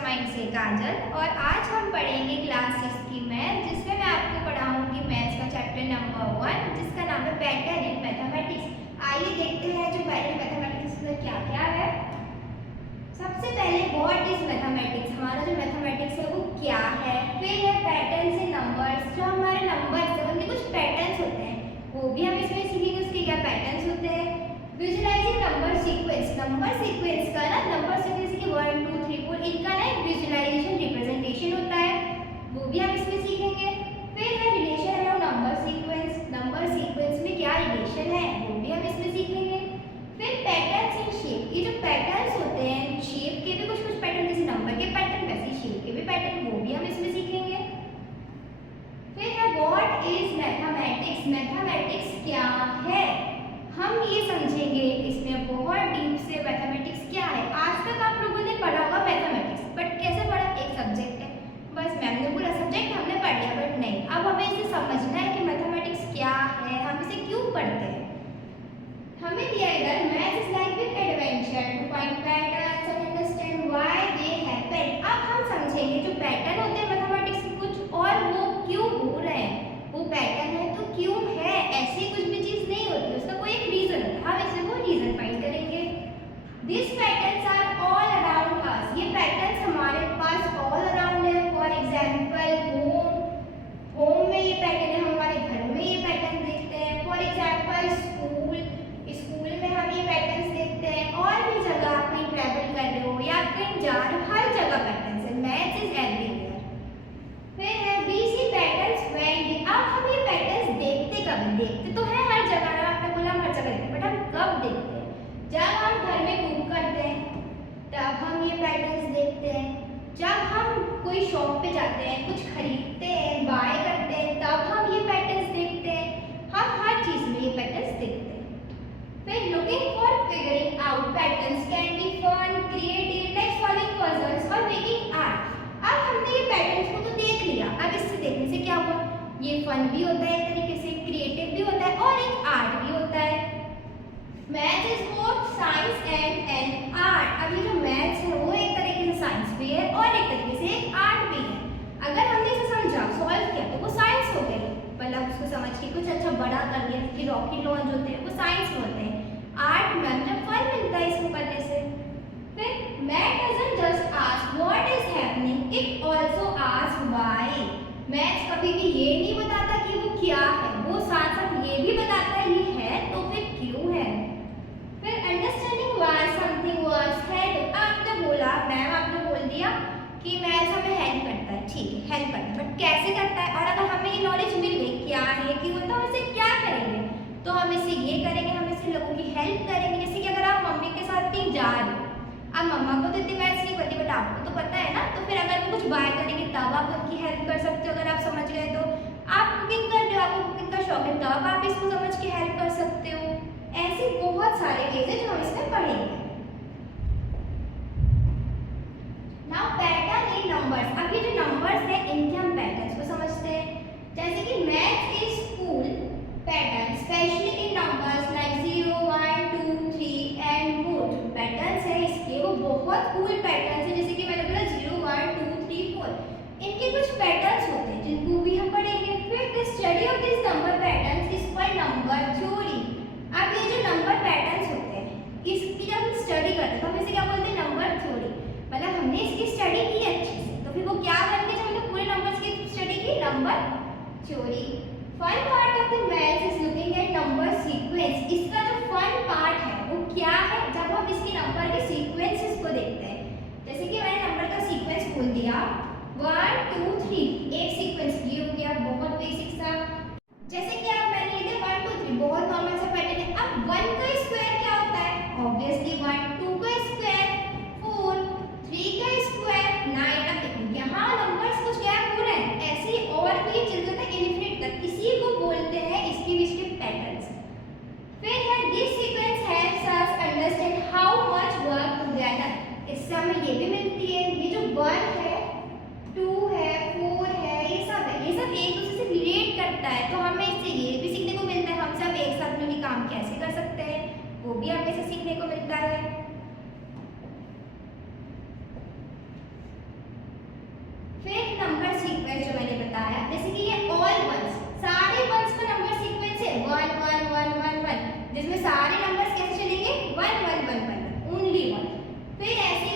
Mastermind से काजल। और आज हम पढ़ेंगे क्लास 6 की मैथ, जिसमें मैं आपको पढ़ाऊंगी मैथ्स का चैप्टर नंबर 1, जिसका नाम है पैटर्न इन मैथमेटिक्स। आइए देखते हैं जो पैटर्न मैथमेटिक्स में क्या क्या है। सबसे पहले व्हाट इज मैथमेटिक्स, हमारा जो मैथमेटिक्स है वो क्या है। फिर है पैटर्न से नंबर्स, जो हमारे नंबर्स है उनके कुछ पैटर्न्स होते हैं, वो भी हम इसमें सीखेंगे उसके क्या पैटर्न्स होते हैं। Visualising number sequence, number sequence का ना नंबर सीक्वेंस की 1 2 3 4 इनका ना एक विजुअलाइजेशन रिप्रेजेंटेशन होता है, वो भी हम इसमें सीखेंगे। फिर है relation around number sequence, number sequence में क्या रिलेशन है वो भी हम इसमें सीखेंगे। फिर पैटर्न्स इन शेप, ये जो पैटर्न्स होते हैं शेप के भी कुछ कुछ पैटर्न, जैसे नंबर के पैटर्न वैसे शेप के भी पैटर्न, वो भी हम इसमें सीखेंगे। फिर है व्हाट इज मैथमेटिक्स, मैथमेटिक्स क्या है, हम ये समझेंगे इसमें बहुत डीप से मैथमेटिक्स क्या है। आज तक आप लोगों ने पढ़ा होगा मैथमेटिक्स, बट कैसे पढ़ा, एक सब्जेक्ट है बस, मैम ने पूरा सब्जेक्ट हमने पढ़ लिया, बट नहीं, अब हमें इसे समझना है कि मैथमेटिक्स क्या है, हम इसे क्यों पढ़ते हैं। हमें दिया है maths is like with adventure to find patterns and understand why they happen. अब हम समझेंगे जो पैटर्न होते हैं मैथमेटिक्स के कुछ, और वो क्यों हो रहे हैं, वो पैटर्न है तो क्यों है, ऐसी कुछ भी चीज नहीं होती, उसका कोई एक रीजन होता है, हम इसे वो रीजन फाइंड करेंगे। This patterns are all around us, ये पैटर्न्स हमारे पास ऑल अराउंड है। फॉर एग्जांपल होम में ये पैटर्न है, हमारे घर में ये पैटर्न देखते हैं। फॉर एग्जांपल स्कूल में हम ये पैटर्न्स देखते हैं, और भी जगह आप कहीं ट्रैवल कर रहे हो या आप कहीं जा रहे हो, हर जगह पैटर्न्स है, मैथ्स इज एवरीवेयर। फिर है we see patterns when we, अब हम ये पैटर्न्स देखते कब, देखते तो है हर जगह, अगर आपने बोला हम हर जगह देखते, बट हम कब देखते हैं, जब हम घर में कुक करते हैं तब हम ये पैटर्न्स देखते हैं, जब हम कोई शॉप पे जाते हैं कुछ खरीदते हैं बाय करते हैं तब हम ये पैटर्न्स देखते हैं, हम हर चीज में ये पैटर्न्स देखते हैं। फिर looking for figuring out patterns can be fun creative like solving puzzles और मेकिंग आर्ट। अब हमने ये पैटर्न्स को तो देख लिया, अब इससे देखने से क्या हुआ, ये फन भी होता है एक तरीके से, क्रिएटिव भी होता है और एक आर्ट भी होता है। Math is both science and an art, अब ये जो मैथ्स है वो एक तरीके से साइंस भी है और एक तरीके से एक आर्ट भी है। अगर हमने इसे समझा सॉल्व किया तो वो साइंस हो गई, मतलब उसको समझ के कुछ अच्छा बड़ा कर लिया, कि रॉकेट लॉन्च होते हैं वो साइंस में होते हैं। आर्ट में जब फन मिलता है इसको करने से। फिर math doesn't just ask what is happening, it also ask why. Maths कभी भी ये नहीं बताता कि वो क्या है, वो साथ साथ ये भी बताता है ये है तो फिर क्यों है। फिर understanding why something works help, आपने बोला मैम आपने बोल दिया कि मैथ्स हमें हेल्प करता है, ठीक है हेल्प करता है, बट कैसे करता है, और अगर हमें ये नॉलेज मिल गई क्या है कि वो, तो हम इसे क्या करेंगे, तो हम इसे ये करेंगे, हम इसे लोगों की हेल्प करेंगे। जैसे कि अगर आप मम्मी के साथ कहीं जा रहे हो, अब मम्मा को तो इतनी मैथ्स नहीं पता, बट आपको तो पता है ना, तो फिर अगर वो कुछ बाय करेंगे तब आप उनकी हेल्प कर सकते हो। अगर आप समझ गए तो आप कुकिंग कर रहे हो, आपको कुकिंग का शौक है, तब आप इसको समझ के हेल्प कर सकते हो। ऐसे बहुत सारे वेज है जो हम इसमें पढ़ेंगे। नाउ पैटर्न इन नंबर्स, अब ये जो नंबर्स है इनके हम पैटर्न्स को समझते हैं। जैसे कि math is cool pattern specially in numbers like 0 1 2 3 and more. Patterns है इसके वो बहुत कूल पैटर्न्स है, जैसे कि मैंने बोला 0 1 2 3 4, इनके कुछ पैटर्न्स होते हैं जिनको भी हम पढ़ेंगे। फिर the study of this number patterns is called number theory. अब ये जो नंबर पैटर्न्स होते हैं इसकी जब हम स्टडी करते हैं तो हम इसे क्या बोलते हैं, नंबर थ्योरी, मतलब हमने इसकी स्टडी की अच्छे से, तो फिर वो क्या बन गया, जब हमने पूरे नंबर्स की स्टडी की, number theory. Fun part of the maths is looking at number sequence, इसका जो फन पार्ट है वो क्या है, जब हम इसकी नंबर के सीक्वेंसेस को देखते हैं। जैसे कि मैंने नंबर का सीक्वेंस खोल दिया 1 2 3, एक सीक्वेंस ये हो गया, बहुत बेसिक सा। जैसे कि आप मैंने लिया 1 2 3, बहुत नॉर्मल सा पैटर्न है। अब 1 का स्क्वायर क्या होता है, ऑब्वियसली 1, 2 का स्क्वायर 4, 3 का स्क्वायर 9। अब देखो यहाँ नंबर्स कुछ गैप हो रहे हैं, ऐसे और भी चल जाता है इनफिनिट तक, इसी को बोलते हैं इसके बीच के पैटर्न्स। फिर है this sequence helps us understand how much work together, इससे हमें ये भी मिलती है, ये जो 1 है 2 है 4 है ये सब एक दूसरे से रिलेट करता है, तो हमें इससे ये भी सीखने को मिलता है हम सब एक साथ मिलकर काम कैसे कर सकते हैं, वो भी हमें से सीखने को मिलता है। फिर नंबर सीक्वेंस जो मैंने बताया, जैसे कि ये ऑल वंस, सारे वंस का नंबर सीक्वेंस है 1 1 1 1 1, जिसमें सारे नंबर्स कैसे चलेंगे 1 1 1 1 ओनली 1। फिर ऐसे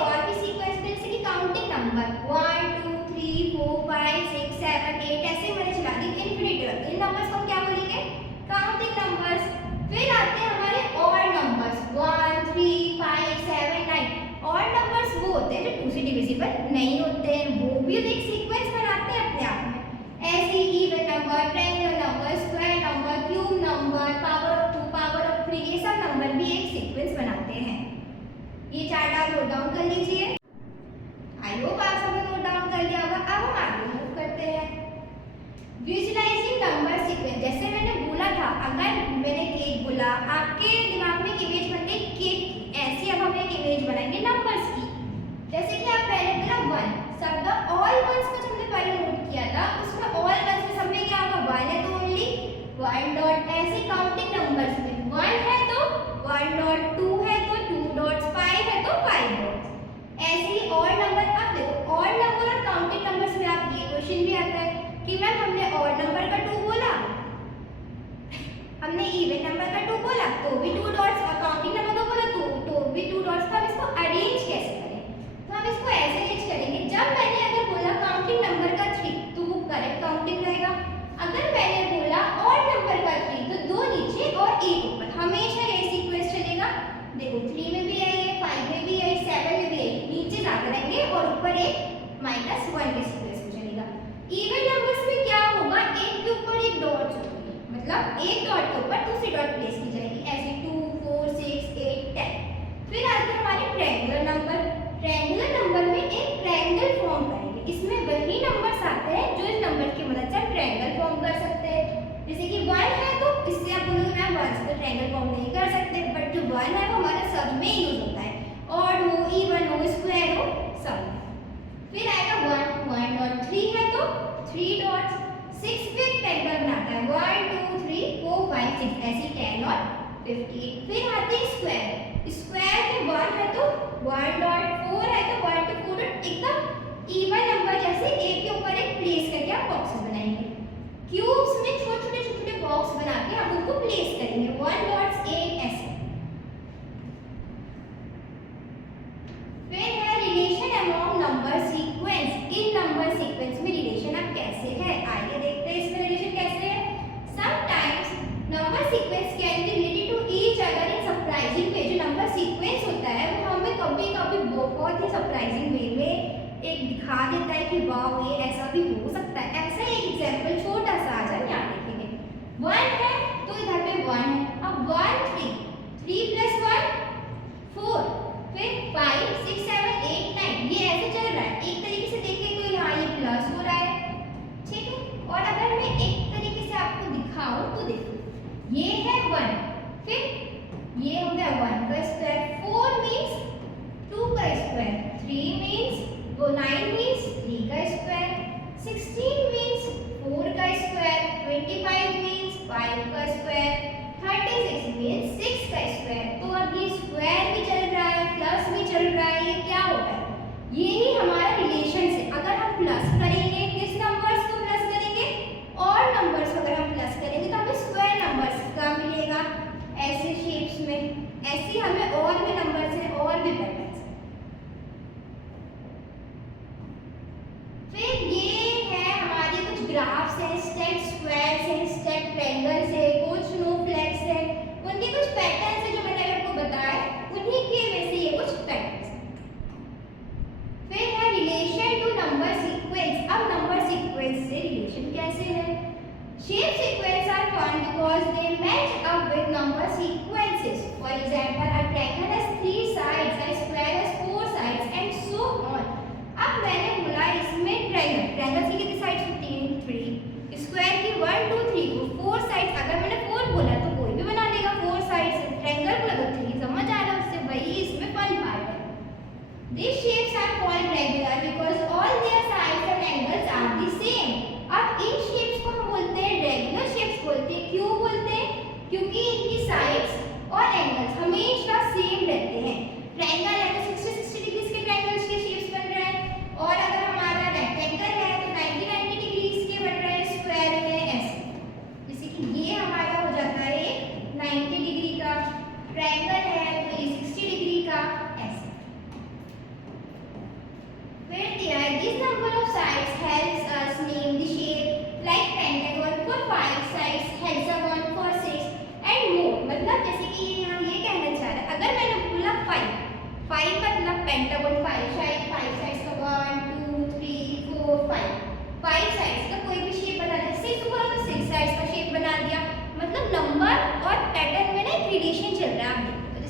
और भी सीक्वेंस में जैसे कि काउंटिंग नंबर 1 2 3 4 5 6 7 8 ऐसे मैंने चला दी इन्फिनिटी तक। इन नंबर्स को हम क्या बोलेंगे काउंटिंग नंबर्स। फिर आते हैं हमारे ऑड नंबर्स 1 3 5 7 9। ऑड नंबर्स वो होते हैं जो 2 से डिविजिबल नहीं होते हैं, वो भी एक सीक्वेंस बनाते हैं अपने आप में। ऐसे even number, triangular number, square number, cube number, power of 2, power of 3, ये सब नंबर भी एक सीक्वेंस बनाते हैं। ये चार्ट आप नोट डाउन कर लीजिए। आई होप आप सबने नोट डाउन कर लिया होगा। अब हम आगे मूव करते हैं। विजुअलाइजिंग नंबर सीक्वेंस, जैसे मैंने बोला था, अगर मैंने केक बोला, आपके दिमाग में एक इमेज बन गई केक की, ऐसी अब हम एक इमेज बनाएंगे नंबर्स की। जैसे कि आप पहले बोला 1, शब्द ऑल वंस को हमने पहले नोट किया था, उसमें ऑल वंस में सब में क्या होगा 1 है तो ओनली 1 डॉट। ऐसे काउंटिंग नंबर्स में 1 है तो 1 डॉट, 2 है तो 2 डॉट्स, 5 है तो 5 डॉट्स। ऐसे ही ऑड नंबर, अब देखो ऑड नंबर और काउंटिंग नंबर्स में आप ये क्वेश्चन भी आता है कि मैम हमने ऑड नंबर का 2 बोला, हमने इवन नंबर का 2 बोला तो भी 2 डॉट्स, और काउंटिंग नंबर का बोला तो भी 2 डॉट्स। तो हम इसको अरेंज कैसे करें? तो हम इसको ऐसे अरेंज करेंगे, जब मैंने अगर बोला काउंटिंग नंबर का 3 तो वो करेक्ट काउंटिंग रहेगा। अगर मैंने बोला ऑड नंबर का 3 तो 2 नीचे और 1 ऊपर, हमेशा ये सीक्वेंस चलेगा। देखो 3 में भी आई है, 5 में भी आई, 7 में भी आई, नीचे जाते रहेंगे और ऊपर एक -1 के सीक्वेंस में चलेगा। इवन नंबर्स में क्या होगा, एक के ऊपर एक डॉट होगी, मतलब एक डॉट के ऊपर दूसरी डॉट प्लेस की जाएगी, ऐसे 2 4 6 8 10। फिर आते हैं हमारे ट्रायंगुलर नंबर। ट्रायंगुलर नंबर में एक ट्रायंगल फॉर्म करेंगे, इसमें वही नंबर्स आते हैं जो इस नंबर की मदद से हम ट्रायंगल फॉर्म कर सकते हैं। जैसे कि 1 है तो इससे आप बोलोगे मैम 1 से ट्रायंगल फॉर्म नहीं कर सकते, बट जो 1 है वो हमारा सब में यूज होता है, ऑड हो, इवन हो, स्क्वायर हो, सब में। फिर आएगा 1 डॉट, 3 है तो 3 डॉट्स, 6 पे ट्रायंगल बनाता है 1 2 3 4 5 6, ऐसे 10 और 15। फिर आते हैं स्क्वायर। स्क्वायर में 1 है तो 1 डॉट, 4 है तो 1 to 4 डॉट, एकदम इवन नंबर जैसे एक के ऊपर एक प्लेस करके आप बॉक्सेस बनाएंगे। क्यूब्स में छोटे-छोटे बॉक्स बना के आप उनको प्लेस करेंगे 1 डॉट्स 8 ऐसे। फिर है रिलेशन अमॉन्ग नंबर सीक्वेंस। इन नंबर सीक्वेंस में रिलेशन अब कैसे है, आइए देखते हैं इसमें रिलेशन कैसे है। Sometimes number sequence can be related to each other in surprising way. जो नंबर सीक्वेंस होता है वो हमें कभी-कभी बहुत ही सरप्राइजिंग वे में एक दिखा देता है कि वाओ ये ऐसा भी हो सकता है। ऐसा एक एग्जांपल छोटा सा आ जाए, यहाँ देखेंगे 1 है तो इधर पे 1 है, अब 1 3 3 + 1 4, फिर 5 6 7 8 9, ये ऐसे चल रहा है। एक तरीके से देखें तो यहाँ ये प्लस हो रहा है, ठीक है। और अगर मैं एक तरीके से आपको दिखाऊं तो देखो ये है 1, फिर ये हो गया 1 का स्क्वायर, 4 मींस 2 का स्क्वायर, 3 मींस 9 मींस 3 का स्क्वायर, 16 मींस 4 का स्क्वायर, 25 मींस 5 का स्क्वायर, 36 मींस 6 का स्क्वायर। तो अब ये स्क्वायर भी चल रहा है, प्लस भी चल रहा है, ये क्या होता है, यही हमारा रिलेशन है। अगर हम प्लस करेंगे किस नंबर्स को प्लस करेंगे, और नंबर्स को अगर हम प्लस करेंगे तो हमें स्क्वायर नंबर्स का मिलेगा ऐसे शेप्स में। ऐसे हमें और भी नंबर्स हैं और भी पैटर्न्स। फिर ये है हमारे कुछ ग्राफ्स हैं, स्टेप स्क्वायर्स हैं, स्टेप ट्रायंगल्स है, कुछ स्नोफ्लेक्स है, उनके कुछ पैटर्न्स हैं जो मैंने आपको बताया, उन्हीं के में से ये कुछ पैटर्न्स हैं। फिर है रिलेशन टू नंबर सीक्वेंस। अब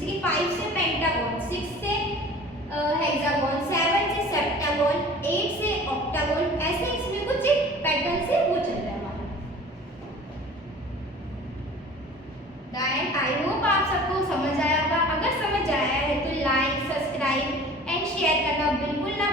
जैसे कि 5 से पेंटागन, 6 से हेक्सागन, 7 से सेप्टागन, 8 से ऑक्टागन, ऐसे इसमें कुछ पैटर्न से वो चल रहा है हमारा। एंड आई होप आप सबको समझ आया होगा। अगर समझ आया है तो लाइक, सब्सक्राइब एंड शेयर करना बिल्कुल ना